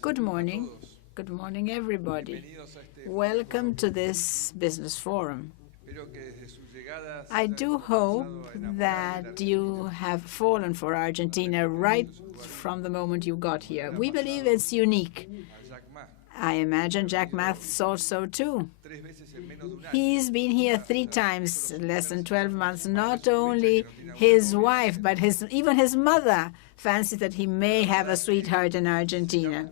Good morning. Good morning, everybody. Welcome to this business forum. I do hope that you have fallen for Argentina right from the moment you got here. We believe it's unique. I imagine Jack Ma thought so too. He's been here 3 times in less than 12 months. Not only his wife, but even his mother fancies that he may have a sweetheart in Argentina.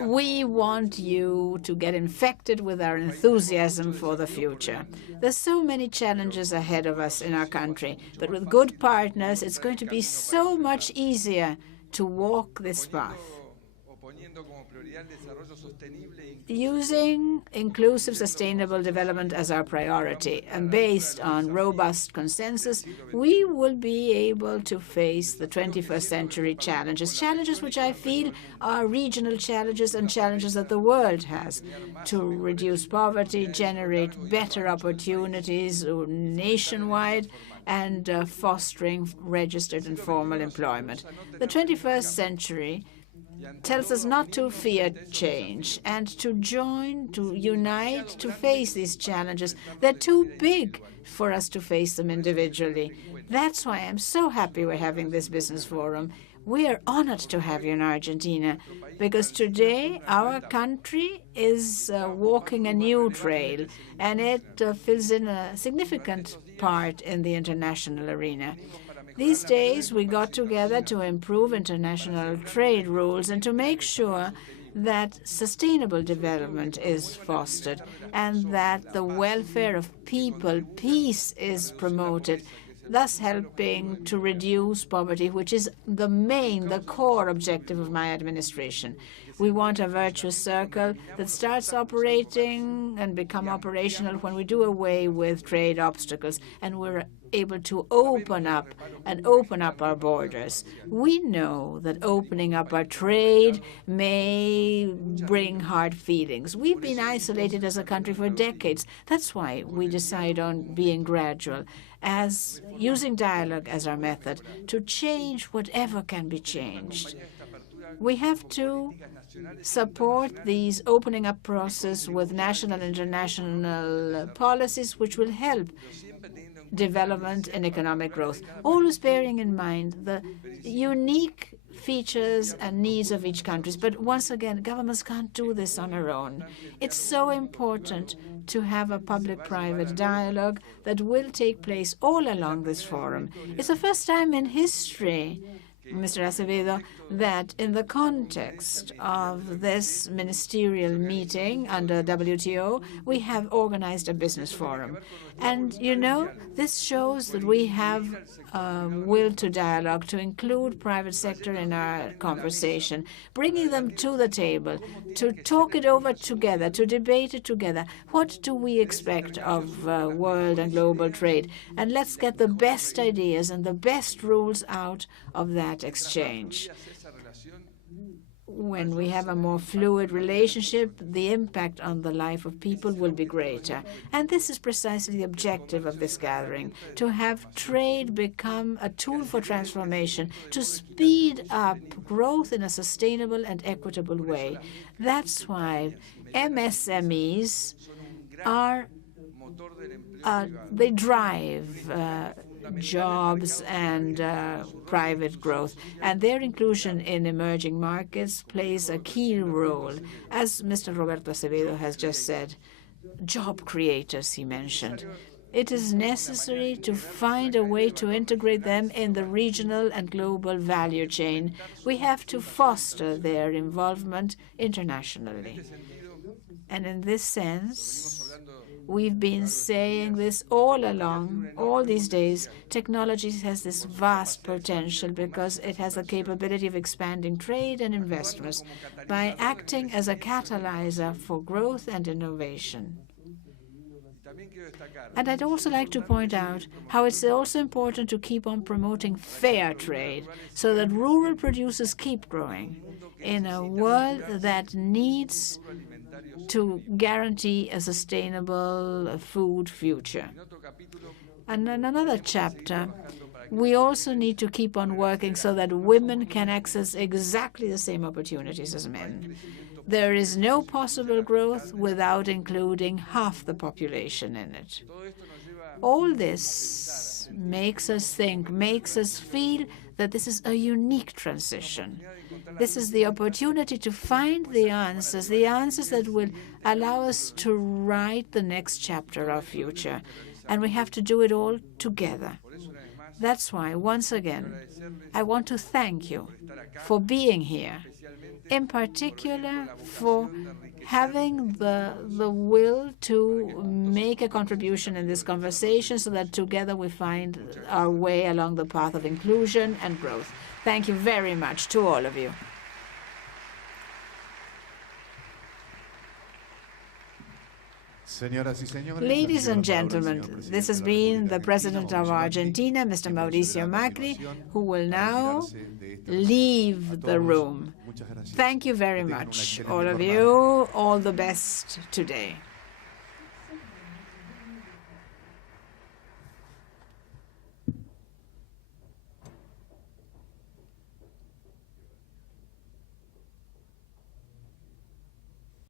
We want you to get infected with our enthusiasm for the future. There's so many challenges ahead of us in our country, but with good partners, it's going to be so much easier to walk this path. Using inclusive sustainable development as our priority and based on robust consensus, we will be able to face the 21st century challenges which I feel are regional challenges and challenges that the world has, to reduce poverty, generate better opportunities nationwide, and fostering registered and formal employment. The 21st century tells us not to fear change and to join, to unite, to face these challenges. They're too big for us to face them individually. That's why I'm so happy we're having this business forum. We are honored to have you in Argentina because today our country is walking a new trail, and it fills in a significant part in the international arena. These days, we got together to improve international trade rules and to make sure that sustainable development is fostered and that the welfare of people, peace, is promoted, thus helping to reduce poverty, which is the core objective of my administration. We want a virtuous circle that starts operating and become operational when we do away with trade obstacles and we're able to open up our borders. We know that opening up our trade may bring hard feelings. We've been isolated as a country for decades. That's why we decide on being gradual, as using dialogue as our method to change whatever can be changed. We have to support these opening up process with national and international policies which will help development and economic growth, always bearing in mind the unique features and needs of each country. But once again, governments can't do this on their own. It's so important to have a public-private dialogue that will take place all along this forum. It's the first time in history, Mr. Acevedo, that in the context of this ministerial meeting under WTO, we have organized a business forum. And, you know, this shows that we have a will to dialogue, to include private sector in our conversation, bringing them to the table, to talk it over together, to debate it together. What do we expect of world and global trade? And let's get the best ideas and the best rules out of that exchange. When we have a more fluid relationship, the impact on the life of people will be greater. And this is precisely the objective of this gathering, to have trade become a tool for transformation, to speed up growth in a sustainable and equitable way. That's why MSMEs they drive jobs and private growth, and their inclusion in emerging markets plays a key role. As Mr. Roberto Acevedo has just said, job creators, he mentioned. It is necessary to find a way to integrate them in the regional and global value chain. We have to foster their involvement internationally. And in this sense, we've been saying this all along, all these days. Technology has this vast potential because it has the capability of expanding trade and investments by acting as a catalyzer for growth and innovation. And I'd also like to point out how it's also important to keep on promoting fair trade so that rural producers keep growing in a world that needs to guarantee a sustainable food future. And in another chapter, we also need to keep on working so that women can access exactly the same opportunities as men. There is no possible growth without including half the population in it. All this makes us think, makes us feel that this is a unique transition. This is the opportunity to find the answers that will allow us to write the next chapter of our future. And we have to do it all together. That's why, once again, I want to thank you for being here, in particular for having the will to make a contribution in this conversation so that together we find our way along the path of inclusion and growth. Thank you very much to all of you. Ladies and gentlemen, this has been the President of Argentina, Mr. Mauricio Macri, who will now leave the room. Thank you very much, all of you. All the best today.